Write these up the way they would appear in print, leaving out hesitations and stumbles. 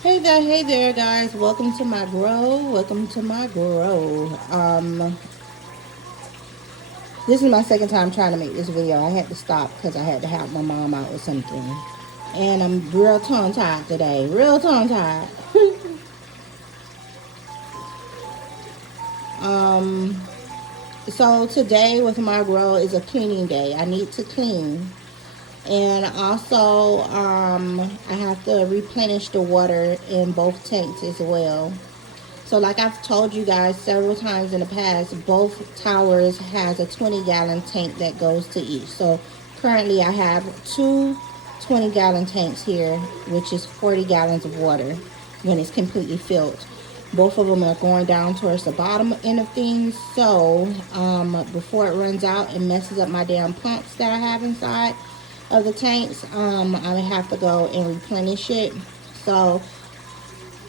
Hey there, guys. Welcome to my grow. Welcome to my grow. This is my second time trying to make this video. I had to stop because I had to help my mom out with something, and I'm real tongue tied today. Real tongue tied. um, so today with my grow is a cleaning day. I need to clean, and also I have to replenish the water in both tanks as well. So like I've told you guys several times in the past, both towers has a 20-gallon tank that goes to each. So currently I have two 20-gallon tanks here, which is 40 gallons of water when it's completely filled. Both of them are going down towards the bottom end of things. So before it runs out and messes up my damn pumps that I have inside of the tanks, I have to go and replenish it. So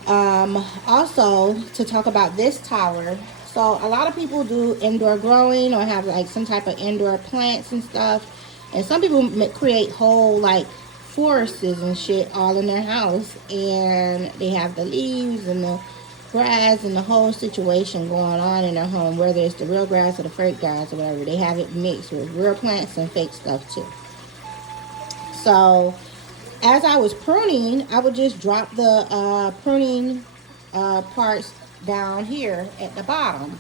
also, to talk about this tower, so a lot of people do indoor growing or have like some type of indoor plants and stuff, and some people create whole like forests and shit all in their house, and they have the leaves and the grass and the whole situation going on in their home, whether it's the real grass or the fake grass or whatever. They have it mixed with real plants and fake stuff too. So as I was pruning, I would just drop the pruning parts down here at the bottom.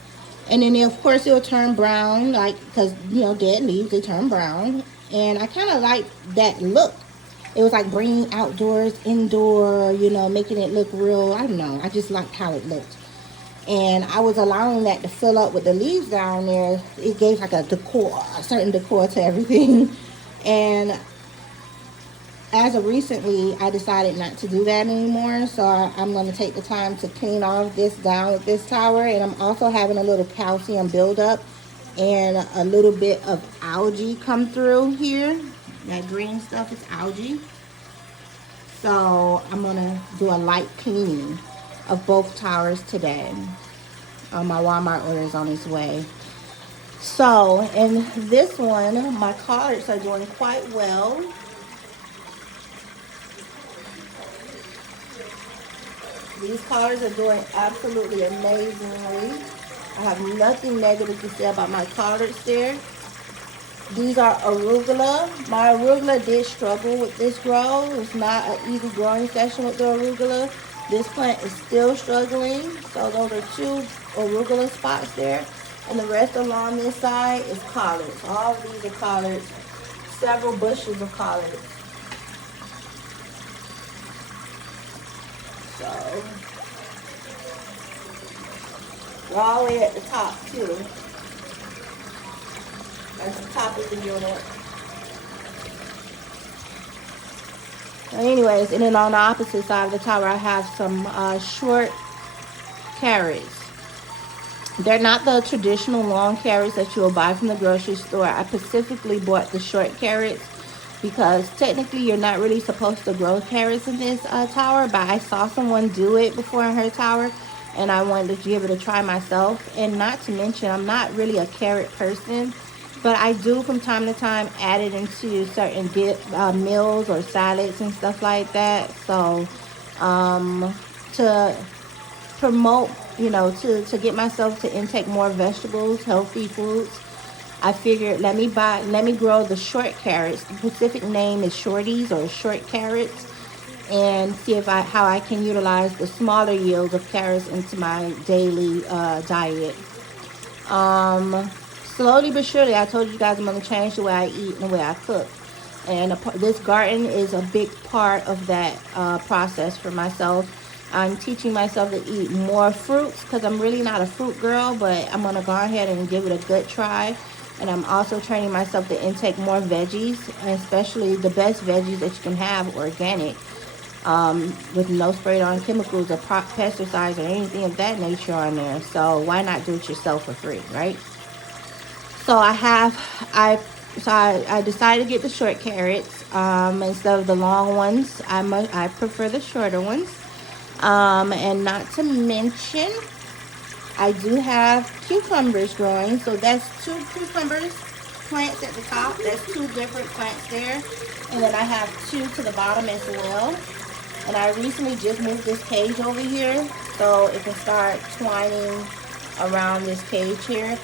And then, of course, it'll turn brown, like, because, dead leaves, they turn brown. And I kind of like that look. It was like bringing outdoors, indoor, making it look real. I don't know. I just liked how it looked. And I was allowing that to fill up with the leaves down there. It gave like a certain decor to everything. And as of recently, I decided not to do that anymore. So I'm going to take the time to clean all of this down with this tower. And I'm also having a little calcium buildup and a little bit of algae come through here. That green stuff is algae. So I'm going to do a light cleaning of both towers today. My Walmart order is on its way. So in this one, my collards are doing quite well. These colors are doing absolutely amazingly. I have nothing negative to say about my collards there. These are arugula. My arugula did struggle with this grow. It's not an easy growing session with the arugula. This plant is still struggling. So those are two arugula spots there. And the rest along this side is collards. All of these are collards. Several bushes of collards. So we're all the way at the top too. That's the top of the unit. Anyways, and then on the opposite side of the tower, I have some short carrots. They're not the traditional long carrots that you'll buy from the grocery store. I specifically bought the short carrots because technically you're not really supposed to grow carrots in this tower, but I saw someone do it before in her tower, and I wanted to give it a try myself. And not to mention, I'm not really a carrot person, but I do from time to time add it into certain meals or salads and stuff like that. So to promote, to get myself to intake more vegetables, healthy foods, I figured let me grow the short carrots. The specific name is shorties or short carrots, and see how I can utilize the smaller yields of carrots into my daily diet. Slowly but surely, I told you guys I'm going to change the way I eat and the way I cook. And this garden is a big part of that process for myself. I'm teaching myself to eat more fruits because I'm really not a fruit girl, but I'm going to go ahead and give it a good try. And I'm also training myself to intake more veggies, especially the best veggies that you can have, organic, with no sprayed on chemicals or pesticides or anything of that nature on there. So why not do it yourself for free, right? So I decided to get the short carrots instead of the long ones. I prefer the shorter ones. And not to mention, I do have cucumbers growing. So that's two cucumbers plants at the top. That's two different plants there. And then I have two to the bottom as well. And I recently just moved this cage over here so it can start twining around this cage here.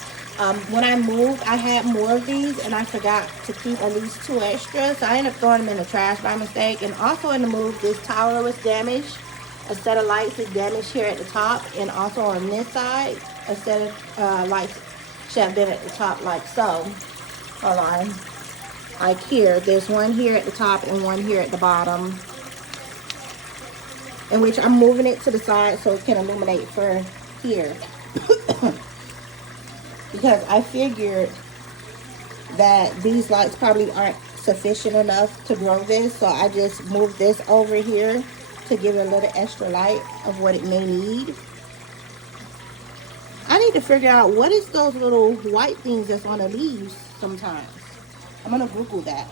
When I moved, I had more of these and I forgot to keep at least 2 extra. So I ended up throwing them in the trash by mistake. And also in the move, this tower was damaged. A set of lights is damaged here at the top, and also on this side, a set of lights should have been at the top like so. Hold on. Like here, there's one here at the top and one here at the bottom, in which I'm moving it to the side so it can illuminate for here. Because I figured that these lights probably aren't sufficient enough to grow this, so I just moved this over here to give it a little extra light of what it may need. I need to figure out what is those little white things that's on the leaves sometimes. I'm gonna Google that.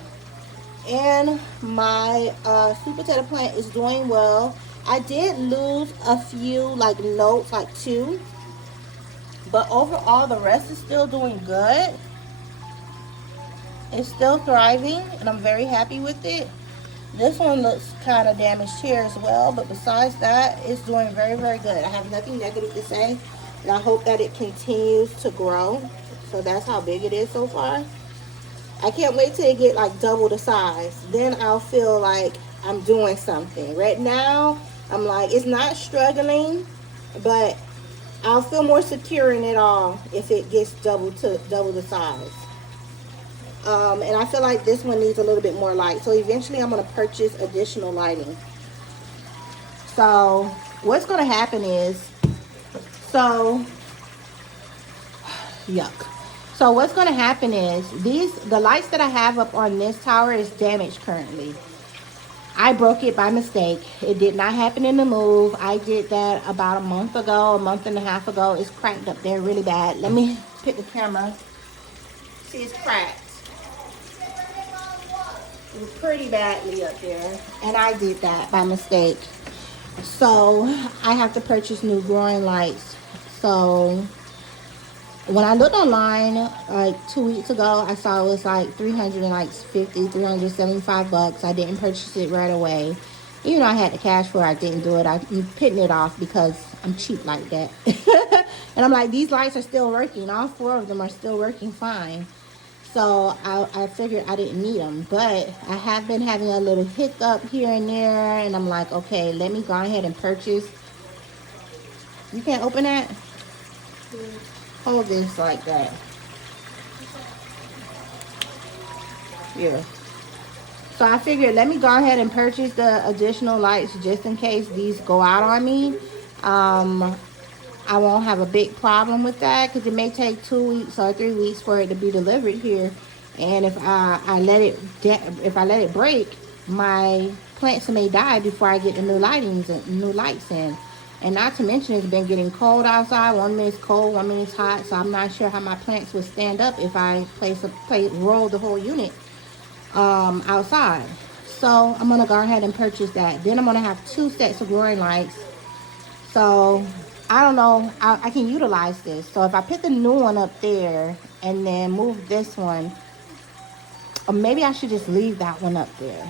And my sweet potato plant is doing well. I did lose a few like notes, like 2, but overall the rest is still doing good. It's still thriving and I'm very happy with it. This one looks kind of damaged here as well, but besides that, it's doing very, very good. I have nothing negative to say, and I hope that it continues to grow. So that's how big it is so far. I can't wait till it get like double the size. Then I'll feel like I'm doing something. Right now, I'm like, it's not struggling, but I'll feel more secure in it all if it gets double the size. And I feel like this one needs a little bit more light. So eventually I'm going to purchase additional lighting. So what's going to happen is, yuck. So what's going to happen is the lights that I have up on this tower is damaged currently. I broke it by mistake. It did not happen in the move. I did that about a month and a half ago. It's cracked up there really bad. Let me pick the camera. See, it's cracked. Pretty badly up there, and I did that by mistake. So I have to purchase new growing lights. So when I looked online like 2 weeks ago, I saw it was like $375. I didn't purchase it right away. Even though I had the cash for it, I didn't do it. I'm putting it off because I'm cheap like that. And I'm like, these lights are still working. All 4 of them are still working fine. So I figured I didn't need them, but I have been having a little hiccup here and there, and I'm like, okay, let me go ahead and purchase. You can't open that? Hold this like that. Yeah. So I figured let me go ahead and purchase the additional lights just in case these go out on me. I won't have a big problem with that because it may take 2 weeks or 3 weeks for it to be delivered here. And if I let it break, my plants may die before I get the new lights in. And not to mention, it's been getting cold outside. 1 minute it's cold, 1 minute it's hot. So I'm not sure how my plants would stand up if I roll the whole unit outside. So I'm gonna go ahead and purchase that. Then I'm gonna have 2 sets of growing lights. So I don't know, I can utilize this. So if I put the new one up there and then move this one, or maybe I should just leave that one up there.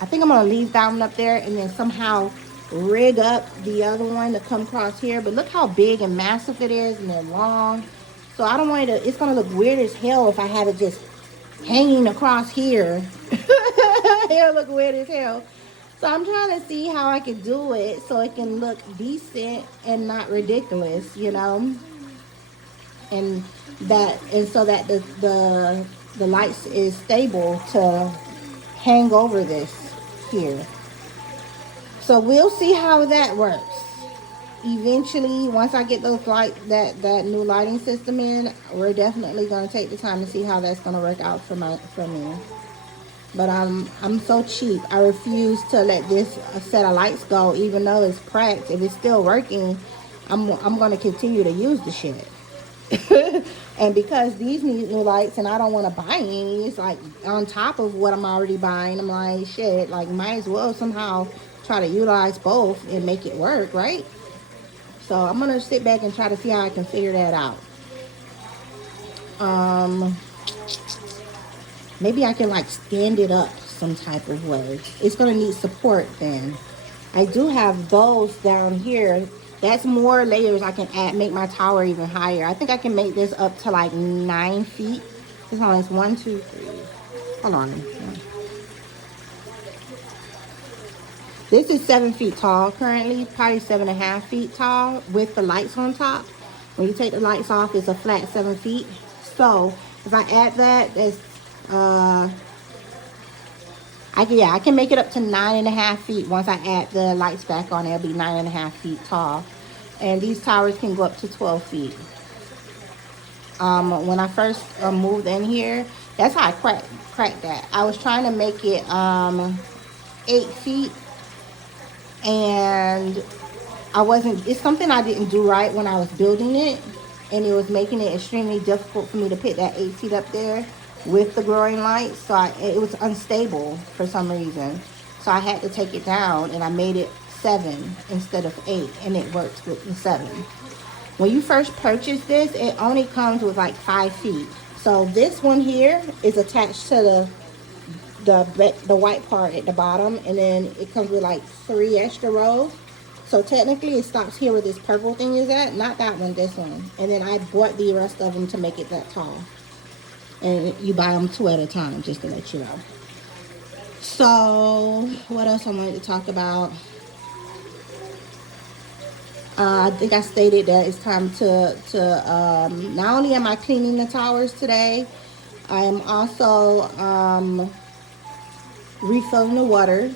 I think I'm gonna leave that one up there and then somehow rig up the other one to come across here. But look how big and massive it is, and they're long. So I don't want it to, it's gonna look weird as hell if I have it just hanging across here. It'll look weird as hell. So I'm trying to see how I can do it so it can look decent and not ridiculous, you know. And so that the lights is stable to hang over this here. So we'll see how that works. Eventually, once I get those that new lighting system in, we're definitely going to take the time to see how that's going to work out for me. But I'm so cheap. I refuse to let this set of lights go, even though it's cracked. If it's still working, I'm going to continue to use the shit. And because these need new lights and I don't want to buy any, it's like on top of what I'm already buying. I'm like, shit, like might as well somehow try to utilize both and make it work, right? So I'm going to sit back and try to see how I can figure that out. Maybe I can like stand it up some type of way. It's going to need support then. I do have those down here. That's more layers I can add, make my tower even higher. I think I can make this up to like 9 feet. This one is 1, 2, 3. Hold on. This is 7 feet tall currently, probably 7.5 feet tall with the lights on top. When you take the lights off, it's a flat 7 feet. So if I add that, that's I can make it up to 9.5 feet. Once I add the lights back on, it'll be 9.5 feet tall. And these towers can go up to 12 feet. When I first moved in here, that's how I cracked that. I was trying to make it 8 feet, and it's something I didn't do right when I was building it, and it was making it extremely difficult for me to put that 8 feet up there with the growing lights. So it was unstable for some reason. So I had to take it down, and I made it 7 instead of 8, and it works with the 7. When you first purchase this, it only comes with like 5 feet. So this one here is attached to the white part at the bottom, and then it comes with like 3 extra rows. So technically it stops here where this purple thing is at, not that one, this one. And then I bought the rest of them to make it that tall. And you buy them 2 at a time, just to let you know. So what else I wanted to talk about? I think I stated that it's time to not only am I cleaning the towers today, I am also refilling the water.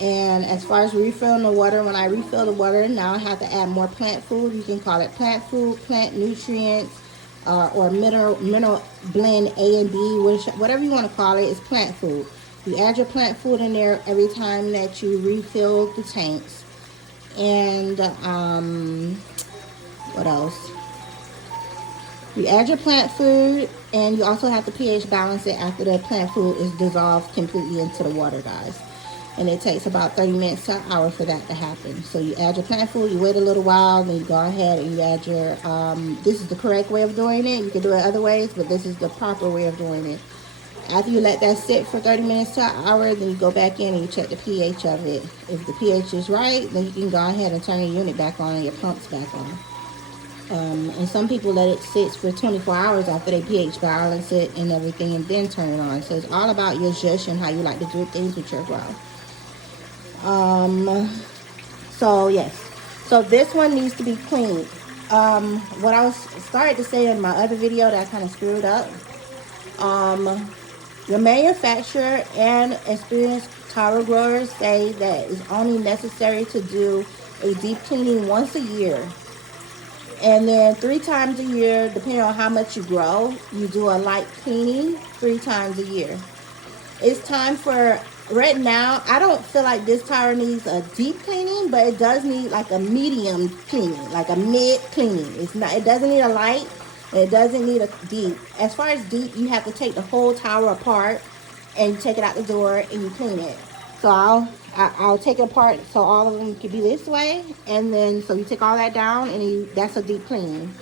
And as far as refilling the water, when I refill the water, now I have to add more plant food. You can call it plant food, plant nutrients, or mineral blend A and B, whatever you want to call it. It's plant food. You add your plant food in there every time that you refill the tanks. And what else? You add your plant food, and you also have to pH balance it after the plant food is dissolved completely into the water, guys. And it takes about 30 minutes to an hour for that to happen. So you add your plant food, you wait a little while, then you go ahead and you add your, this is the correct way of doing it. You can do it other ways, but this is the proper way of doing it. After you let that sit for 30 minutes to an hour, then you go back in and you check the pH of it. If the pH is right, then you can go ahead and turn your unit back on and your pumps back on. And some people let it sit for 24 hours after they pH balance it and everything, and then turn it on. So it's all about your zhuzh and how you like to do things with your grow. So yes, so this one needs to be cleaned. What I was started to say in my other video that I kind of screwed up. Your manufacturer and experienced tower growers say that it's only necessary to do a deep cleaning once a year. And then 3 times a year, depending on how much you grow, you do a light cleaning 3 times a year. It's time for, right now, I don't feel like this tower needs a deep cleaning, but it does need like a medium cleaning, like a mid cleaning. It doesn't need a light. It doesn't need a deep. As far as deep, you have to take the whole tower apart and you take it out the door and you clean it. So I'll take it apart so all of them can be this way, and then so you take all that down and that's a deep cleaning.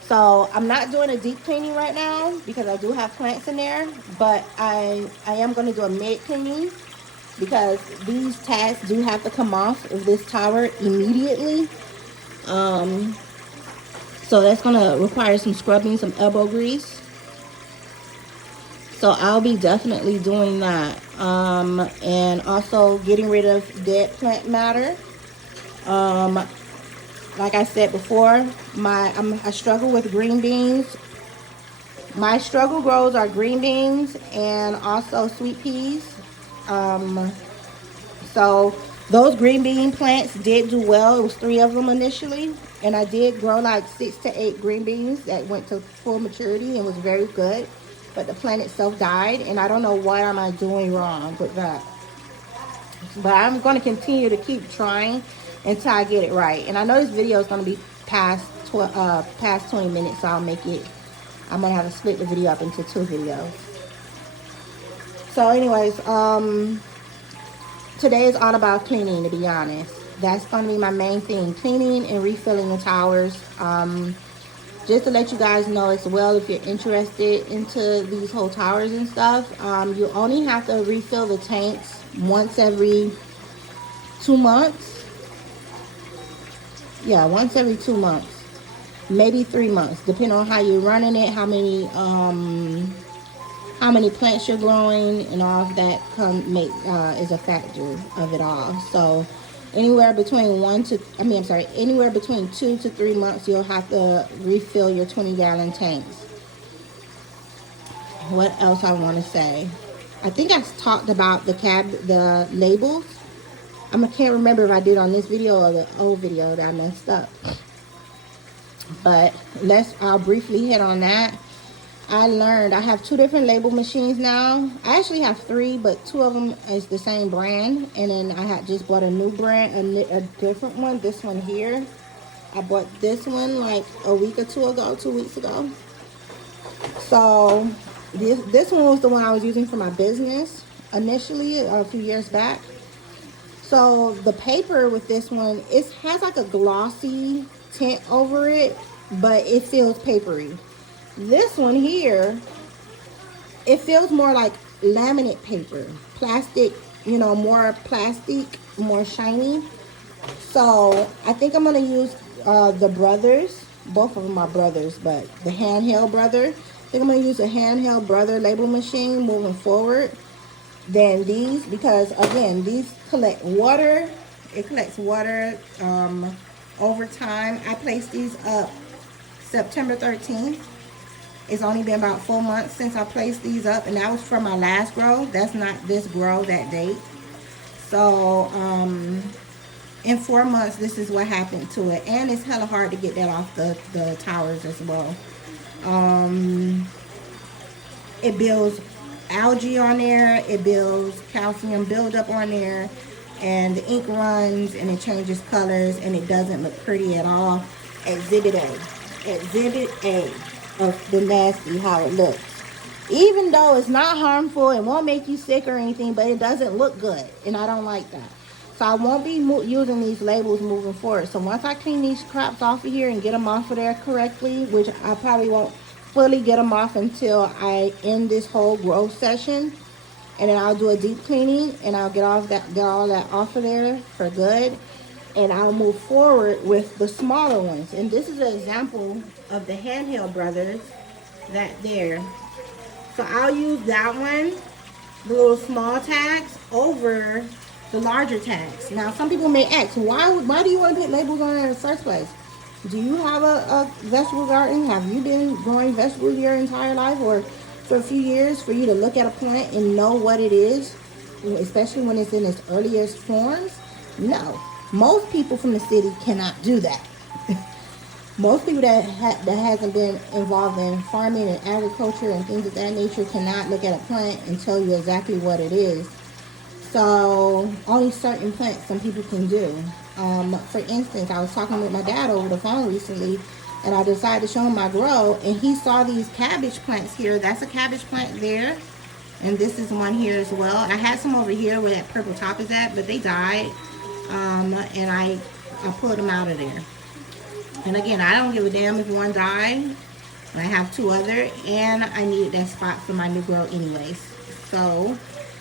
So I'm not doing a deep cleaning right now because I do have plants in there, but I am going to do a mid cleaning because these tags do have to come off of this tower immediately. So that's going to require some scrubbing, some elbow grease. So I'll be definitely doing that. And also getting rid of dead plant matter. Like I said before, I struggle with green beans. My struggle grows are green beans and also sweet peas. So those green bean plants did do well. It was 3 of them initially. And I did grow like 6 to 8 green beans that went to full maturity and was very good. But the plant itself died, and I don't know what am I doing wrong with that. But I'm going to continue to keep trying until I get it right. And I know this video is going to be past 20 minutes, so I'm going to have to split the video up into 2 videos. So anyways, today is all about cleaning, to be honest. That's going to be my main thing, cleaning and refilling the towers. Just to let you guys know as well, if you're interested into these whole towers and stuff, you only have to refill the tanks once every 2 months. Yeah, once every 2 months, maybe 3 months, depending on how you're running it, how many plants you're growing, and all of that is a factor of it all. So anywhere between anywhere between 2 to 3 months, you'll have to refill your 20-gallon tanks. What else I want to say? I think I talked about the labels. I can't remember if I did on this video or the old video that I messed up. But I'll briefly hit on that. I have 2 different label machines now. I actually have 3, but 2 of them is the same brand. And then I had just bought a new brand, a different one. This one here. I bought this one like a week or 2 weeks ago. So this one was the one I was using for my business initially a few years back. So the paper with this one, it has like a glossy tint over it, but it feels papery. This one here, it feels more like laminate paper, plastic, more plastic, more shiny. So I think I'm gonna use the Brothers. Both of them are Brothers, but the handheld Brother. I think I'm gonna use a handheld Brother label machine moving forward than these, because again, these collect water. It collects water over time. I placed these up September 13th. It's only been about 4 months since I placed these up, and that was from my last grow. That's not this grow, that date. So in 4 months, this is what happened to it, and it's hella hard to get that off the towers as well. It builds algae on there, it builds calcium buildup on there, and the ink runs and it changes colors and it doesn't look pretty at all. Exhibit A of the nasty, how it looks. Even though it's not harmful, it won't make you sick or anything, but it doesn't look good, and I don't like that. So I won't be using these labels moving forward. So once I clean these crops off of here and get them off of there correctly, which I probably won't fully get them off until I end this whole grow session, and then I'll do a deep cleaning and I'll get all that off of there for good, and I'll move forward with the smaller ones. And this is an example of the handheld Brothers that there. So I'll use that one, the little small tags, over the larger tags. Now some people may ask, why do you want to put labels on it in the first place? Do you have a vegetable garden? Have you been growing vegetables your entire life or for a few years, for you to look at a plant and know what it is, especially when it's in its earliest forms? No. Most people from the city cannot do that. Most people that hasn't been involved in farming and agriculture and things of that nature cannot look at a plant and tell you exactly what it is. So only certain plants some people can do. For instance, I was talking with my dad over the phone recently, and I decided to show him my grow, and he saw these cabbage plants here. That's a cabbage plant there, and this is one here as well. I had some over here where that purple top is at, but they died, and I pulled them out of there. And again, I don't give a damn if one died. I have 2 other, and I needed that spot for my new grow anyways, so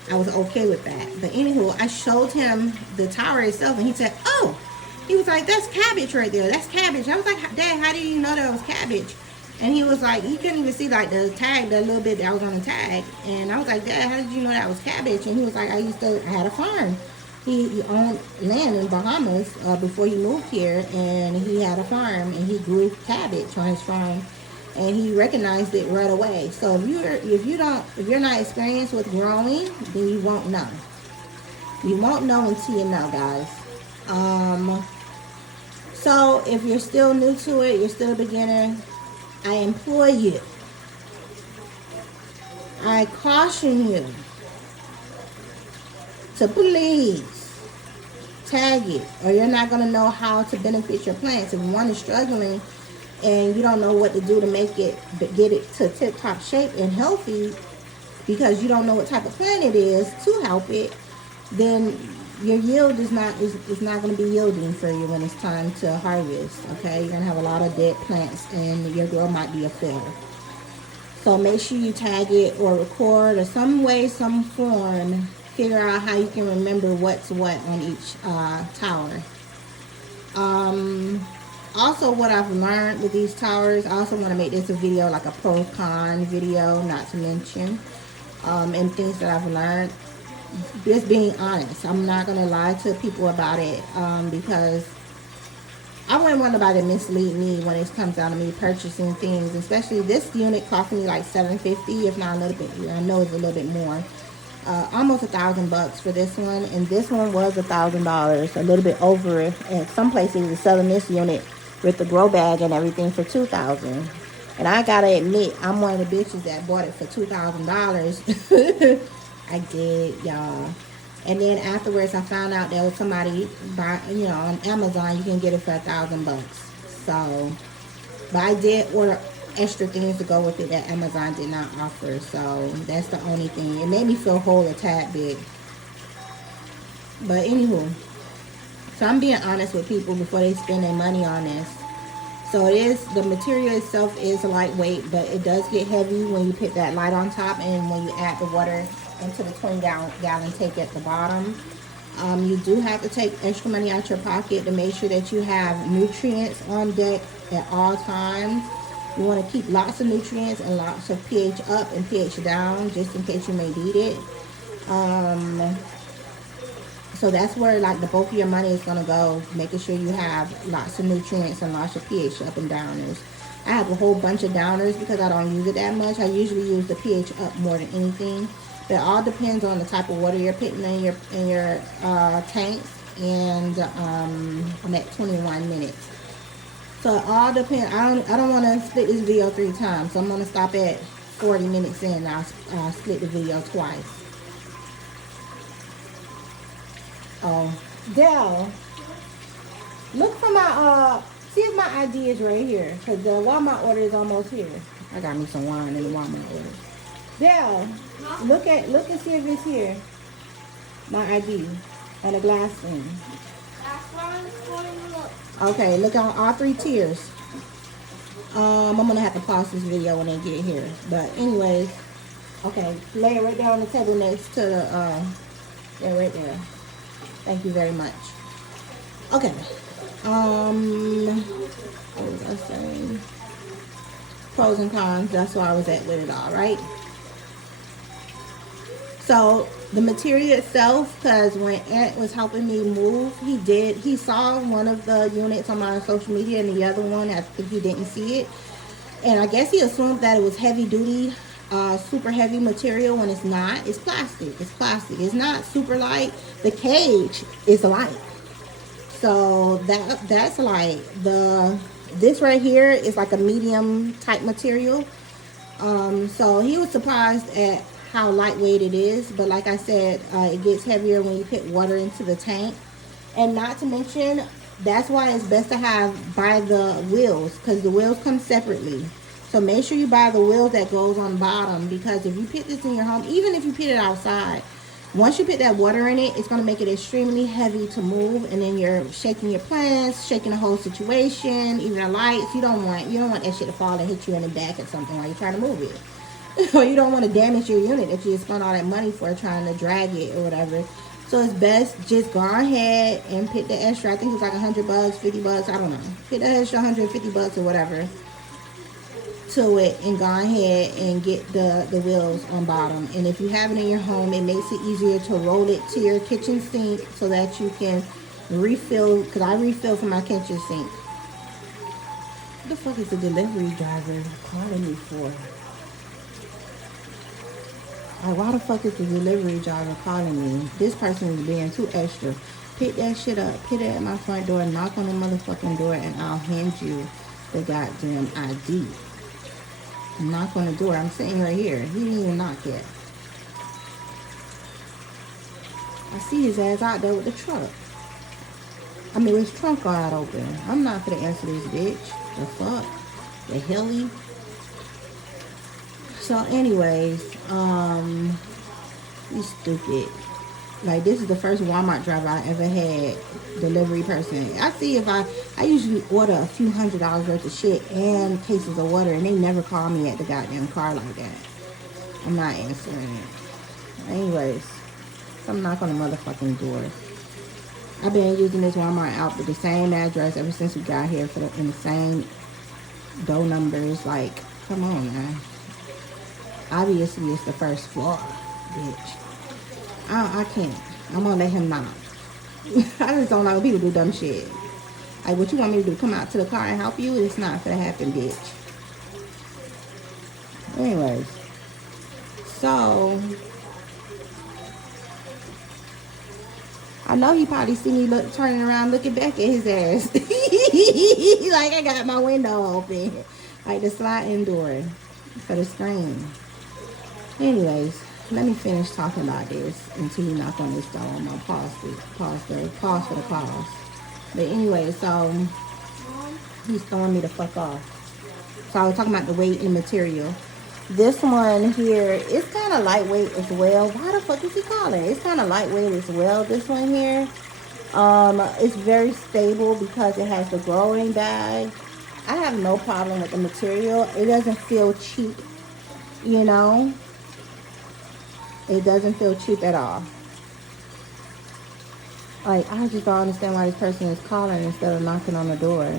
I was okay with that. But anywho, I showed him the tower itself, and he said, oh, he was like, that's cabbage right there. That's cabbage. I was like, Dad, how do you know that was cabbage? And he was like, he couldn't even see like the tag, the little bit that was on the tag. And I was like, Dad, how did you know that was cabbage? And he was like, I had a farm. He owned land in Bahamas before he moved here, and he had a farm, and he grew cabbage on his farm, and he recognized it right away. So if you're not experienced with growing, then you won't know. You won't know until you know, guys. So if you're still new to it, you're still a beginner, I implore you, I caution you to please tag it, or you're not going to know how to benefit your plants. If one is struggling and you don't know what to do to make it, get it to tip-top shape and healthy, because you don't know what type of plant it is to help it, then your yield is not going to be yielding for you when it's time to harvest. Okay, you're going to have a lot of dead plants, and your grow might be a failure. So make sure you tag it or record or some way, some form, figure out how you can remember what's what on each tower. Also, what I've learned with these towers, I also want to make this a video, like a pro-con video, not to mention, and things that I've learned. Just being honest, I'm not going to lie to people about it, because I wouldn't want nobody to mislead me when it comes down to me purchasing things, especially this unit cost me like $750, if not a little bit. I know it's a little bit more. Almost $1,000 for this one, and this one was $1,000, a little bit over it. And some places are selling this unit with the grow bag and everything for $2,000. And I gotta admit, I'm one of the bitches that bought it for $2,000. I did, y'all. And then afterwards, I found out there was somebody buy, on Amazon you can get it for $1,000. So, but I did order extra things to go with it that Amazon did not offer. So that's the only thing. It made me feel whole a tad bit. But anywho, so I'm being honest with people before they spend their money on this. So the material itself is lightweight, but it does get heavy when you put that light on top and when you add the water into the 20-gallon tank at the bottom. You do have to take extra money out your pocket to make sure that you have nutrients on deck at all times. You want to keep lots of nutrients and lots of pH up and pH down, just in case you may need it. So that's where like the bulk of your money is going to go, making sure you have lots of nutrients and lots of pH up and downers. I have a whole bunch of downers because I don't use it that much. I usually use the pH up more than anything. But it all depends on the type of water you're putting in your tanks and on that 21 minutes. So it all depends. I don't want to split this video 3 times. So I'm going to stop at 40 minutes in. I'll split the video twice. Oh, Dell, look for my, see if my ID is right here. Because the Walmart order is almost here. I got me some wine in the Walmart order. Dell, look and see if it's here. My ID on the glass thing. Okay, look on all 3 tiers. I'm gonna have to pause this video when they get here. But anyways, okay, lay it right there on the table next to the yeah, right there. Thank you very much. Okay. What was I saying? Pros and cons. That's where I was at with it all, right? So the material itself, because when Ant was helping me move, he saw one of the units on my social media and the other one, I think he didn't see it. And I guess he assumed that it was heavy duty, super heavy material, when it's not. It's plastic. It's plastic. It's not super light. The cage is light. So that's light. This right here is like a medium type material. So he was surprised at how lightweight it is, but like I said, it gets heavier when you put water into the tank. And not to mention, that's why it's best to buy the wheels, because the wheels come separately. So make sure you buy the wheels that goes on bottom, because if you put this in your home, even if you put it outside, once you put that water in it, it's going to make it extremely heavy to move, and then you're shaking your plants, shaking the whole situation, even the lights. You don't want that shit to fall and hit you in the back or something while you're trying to move it. Or you don't want to damage your unit that you just spent all that money for trying to drag it or whatever. So it's best just go ahead and put the extra, I think it's like $100, $50, I don't know. Put the extra $150 or whatever to it and go ahead and get the wheels on bottom. And if you have it in your home, it makes it easier to roll it to your kitchen sink so that you can refill, because I refill from my kitchen sink. What the fuck is the delivery driver calling me for? Like, why the fuck is the delivery driver calling me? This person is being too extra. Pick that shit up. Put it at my front door. Knock on the motherfucking door and I'll hand you the goddamn ID. Knock on the door. I'm sitting right here. He didn't even knock yet. I see his ass out there with the truck. I mean, his trunk wide open. I'm not gonna answer this bitch. The fuck? The helly? So anyways, he's stupid. Like, this is the first Walmart driver I ever had, delivery person. I see if I usually order a few $100s worth of shit and cases of water, and they never call me at the goddamn car like that. I'm not answering it. Anyways, Come knock on the motherfucking door. I've been using this Walmart out with the same address ever since we got here in the same door numbers. Like, come on, man. Obviously, it's the first floor, bitch. I can't. I'm gonna let him knock. I just don't like when people do dumb shit. Like, what you want me to do? Come out to the car and help you? It's not gonna happen, bitch. Anyways, so I know he probably see me turning around looking back at his ass. Like, I got my window open, like the sliding door for the screen. Anyways, let me finish talking about this until you knock on this door. I'm gonna pause for the pause. But anyway, so he's throwing me the fuck off. So I was talking about the weight and material. This one here is kind of lightweight as well. Why the fuck is he calling? It's kind of lightweight as well. This one here, it's very stable because it has the growing bag. I have no problem with the material. It doesn't feel cheap, you know. It doesn't feel cheap at all. Like, I just don't understand why this person is calling instead of knocking on the door.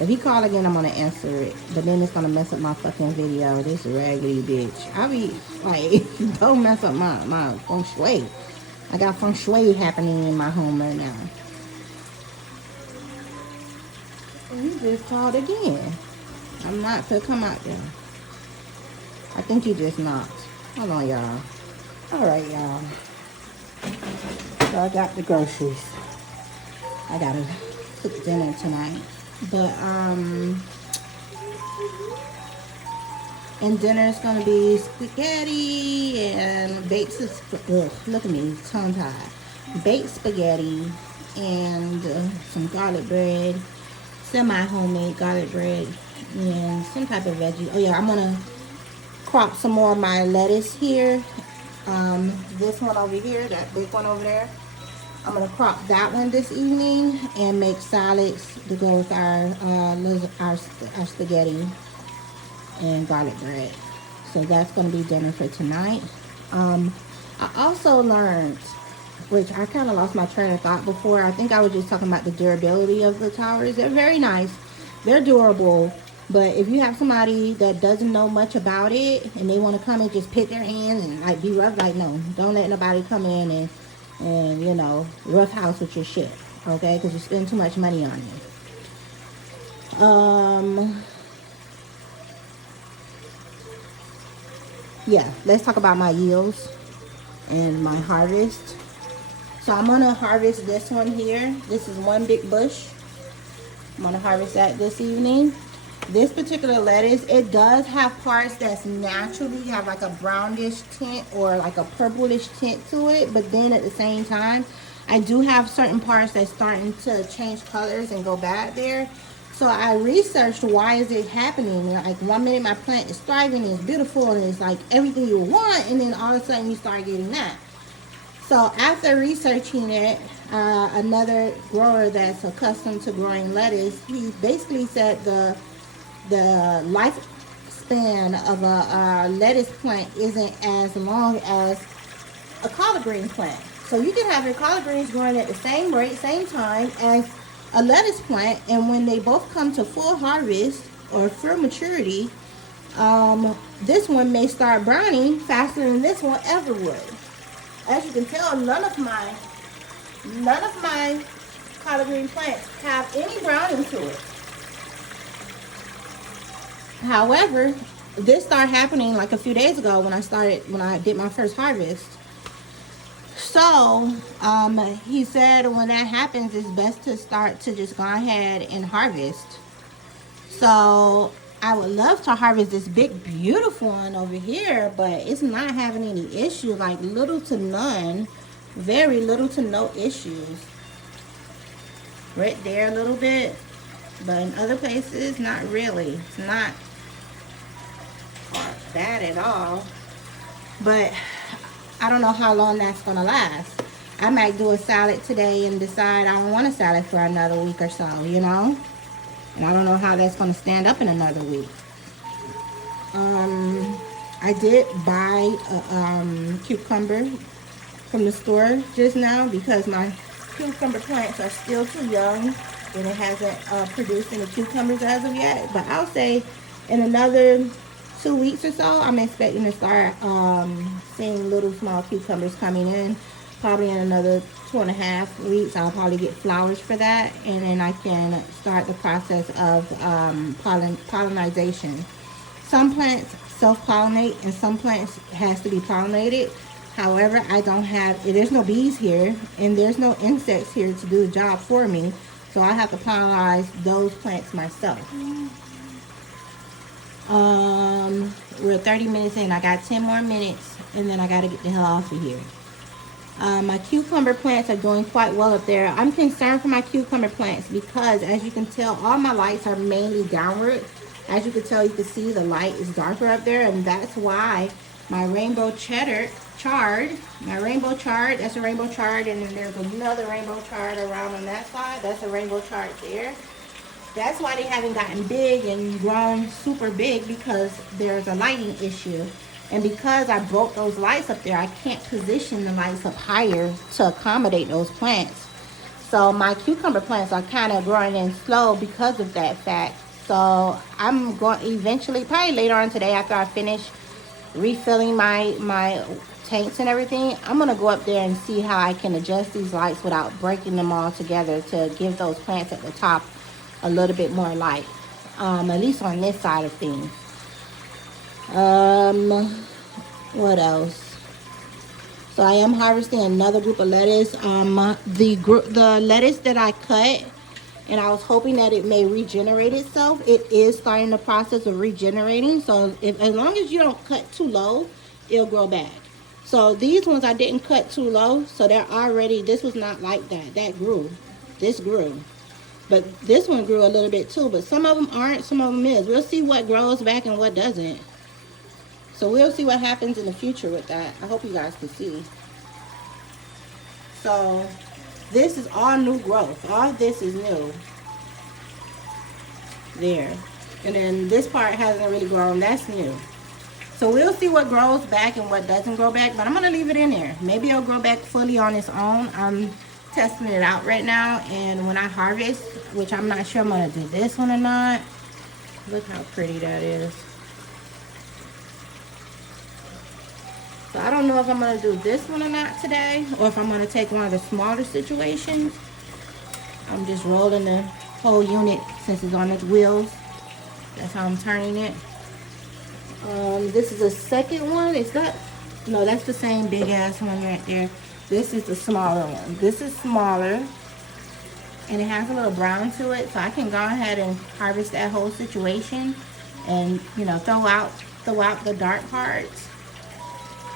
If he call again, I'm going to answer it. But then it's going to mess up my fucking video. This raggedy bitch. I be like, don't mess up my feng shui. I got feng shui happening in my home right now. And he just called again. I'm not to come out there. I think he just knocked. Hold on, y'all. All right, y'all. So I got the groceries. I got to cook dinner tonight. But, and dinner is going to be spaghetti and baked, look at me, tongue tied. Baked spaghetti and some garlic bread, semi-homemade garlic bread, and some type of veggie. Oh yeah, I'm going to crop some more of my lettuce here. This one over here, that big one over there. I'm going to crop that one this evening and make salads to go with our spaghetti and garlic bread. So that's going to be dinner for tonight. I also learned, which I kind of lost my train of thought before. I think I was just talking about the durability of the towers. They're very nice. They're durable. But if you have somebody that doesn't know much about it and they want to come and just pit their hands and like be rough, like, no, don't let nobody come in and you know, rough house with your shit, okay? Because you spend too much money on it. Yeah, let's talk about my yields and my harvest. So I'm gonna harvest this one here. This is one big bush. I'm gonna harvest that this evening. This particular lettuce, it does have parts that's naturally have like a brownish tint or like a purplish tint to it, but then at the same time, I do have certain parts that's starting to change colors and go bad there. So I researched why is it happening. Like, one minute my plant is thriving and it's beautiful and it's like everything you want, and then all of a sudden you start getting that. So after researching it, another grower that's accustomed to growing lettuce, he basically said the lifespan of a lettuce plant isn't as long as a collard green plant. So you can have your collard greens growing at the same rate, same time as a lettuce plant, and when they both come to full harvest or full maturity, this one may start browning faster than this one ever would. As you can tell, none of my collard green plants have any browning to it. However, this started happening like a few days ago when I did my first harvest. So, he said when that happens, it's best to start to just go ahead and harvest. So, I would love to harvest this big, beautiful one over here, but it's not having any issues, like little to none, very little to no issues. Right there a little bit, but in other places, not really. It's not bad at all, but I don't know how long that's gonna last. I might do a salad today and decide I don't want a salad for another week or so, you know, and I don't know how that's gonna stand up in another week. I did buy a cucumber from the store just now because my cucumber plants are still too young and it hasn't produced any cucumbers as of yet. But I'll say in another 2 weeks or so, I'm expecting to start seeing little small cucumbers coming in. Probably in another 2.5 weeks, I'll probably get flowers for that, and then I can start the process of pollinization. Some plants self-pollinate and some plants has to be pollinated. However, I don't have, there's no bees here and there's no insects here to do the job for me. So I have to pollinize those plants myself. We're 30 minutes in. I got 10 more minutes and then I got to get the hell off of here. My cucumber plants are doing quite well up there. I'm concerned for my cucumber plants because, as you can tell, all my lights are mainly downward. As you can tell, you can see the light is darker up there, and that's why my rainbow chard, that's a rainbow chard, and then there's another rainbow chard around on that side. That's a rainbow chard there. That's why they haven't gotten big and grown super big, because there's a lighting issue. And because I broke those lights up there, I can't position the lights up higher to accommodate those plants. So my cucumber plants are kind of growing in slow because of that fact. So I'm going eventually, probably later on today, after I finish refilling my tanks and everything, I'm going to go up there and see how I can adjust these lights without breaking them all together to give those plants at the top a little bit more light, at least on this side of things. What else? So I am harvesting another group of lettuce. The lettuce that I cut, and I was hoping that it may regenerate itself. It is starting the process of regenerating. So as long as you don't cut too low, it'll grow back. So these ones I didn't cut too low, so they're already, this was not like that. That grew. This grew. But this one grew a little bit too. But some of them aren't, some of them is. We'll see what grows back and what doesn't. So we'll see what happens in the future with that. I hope you guys can see. So this is all new growth. All this is new. There. And then this part hasn't really grown. That's new. So we'll see what grows back and what doesn't grow back. But I'm going to leave it in there. Maybe it'll grow back fully on its own. I'm testing it out right now. And when I harvest, which I'm not sure I'm going to do this one or not. Look how pretty that is. So I don't know if I'm going to do this one or not today, or if I'm going to take one of the smaller situations. I'm just rolling the whole unit since it's on its wheels. That's how I'm turning it. This is a second one. Is that? No, that's the same big ass one right there. This is the smaller one. This is smaller, and it has a little brown to it, so I can go ahead and harvest that whole situation, and throw out the dark parts,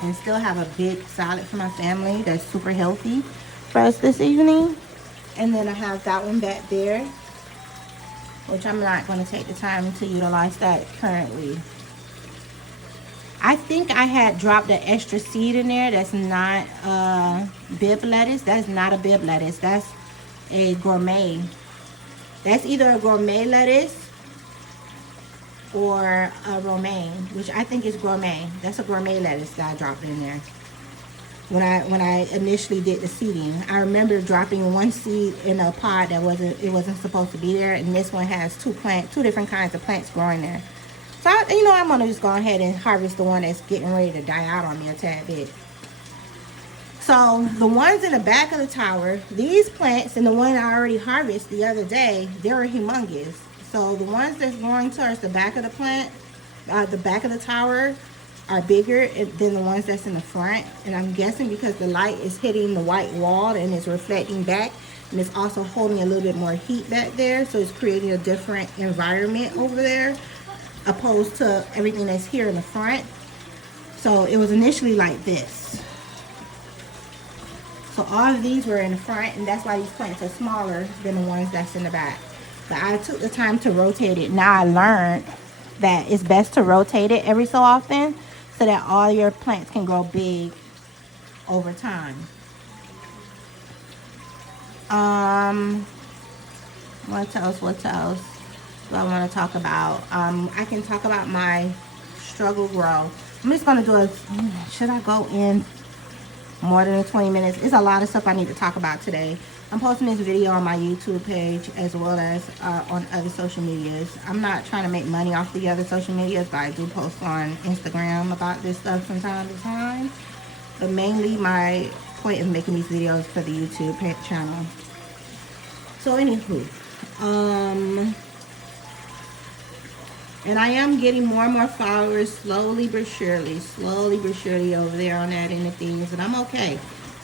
and still have a big salad for my family that's super healthy for us this evening. And then I have that one back there, which I'm not going to take the time to utilize that currently. I think I had dropped an extra seed in there that's not bib lettuce. That's not a bib lettuce. That's a gourmet. That's either a gourmet lettuce or a romaine, which I think is gourmet. That's a gourmet lettuce that I dropped in there when I initially did the seeding. I remember dropping one seed in a pod that wasn't supposed to be there, and this one has two different kinds of plants growing there. So I'm gonna just go ahead and harvest the one that's getting ready to die out on me a tad bit. So the ones in the back of the tower, these plants, and the one I already harvested the other day, they're humongous. So the ones that's growing towards the back of the plant, the back of the tower, are bigger than the ones that's in the front. And I'm guessing because the light is hitting the white wall and it's reflecting back, and it's also holding a little bit more heat back there, so it's creating a different environment over there opposed to everything that's here in the front. So it was initially like this. So all of these were in the front, and that's why these plants are smaller than the ones that's in the back. But I took the time to rotate it. Now I learned that it's best to rotate it every so often so that all your plants can grow big over time. What else do I want to talk about? I can talk about my struggle growth. I'm just gonna do a, should I go in more than 20 minutes? It's a lot of stuff I need to talk about today. I'm posting this video on my YouTube page as well as on other social medias. I'm not trying to make money off the other social medias, but I do post on Instagram about this stuff from time to time. But mainly my point of making these videos for the YouTube channel. So anywho, and I am getting more and more followers slowly but surely over there on that end of things, and I'm okay.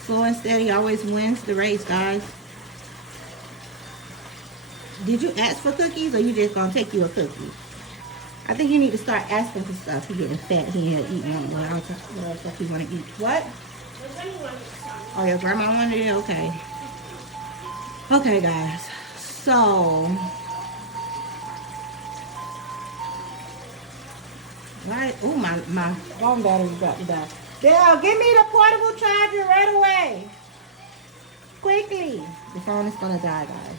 Slow and steady always wins the race, guys. Did you ask for cookies, or you just gonna take you a cookie? I think you need to start asking for stuff. You're getting fat here, eating what else you want to eat. What? Oh, your grandma wanted it? Okay. Okay, guys. So, right? Oh, my phone battery's about to die. Dale, give me the portable charger right away. Quickly. The phone is gonna die, guys.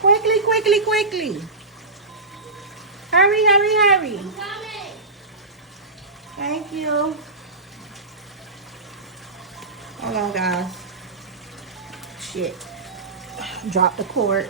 Quickly, quickly, quickly. Hurry, hurry, hurry. I'm coming. Thank you. Hold on, guys. Shit. Drop the cord.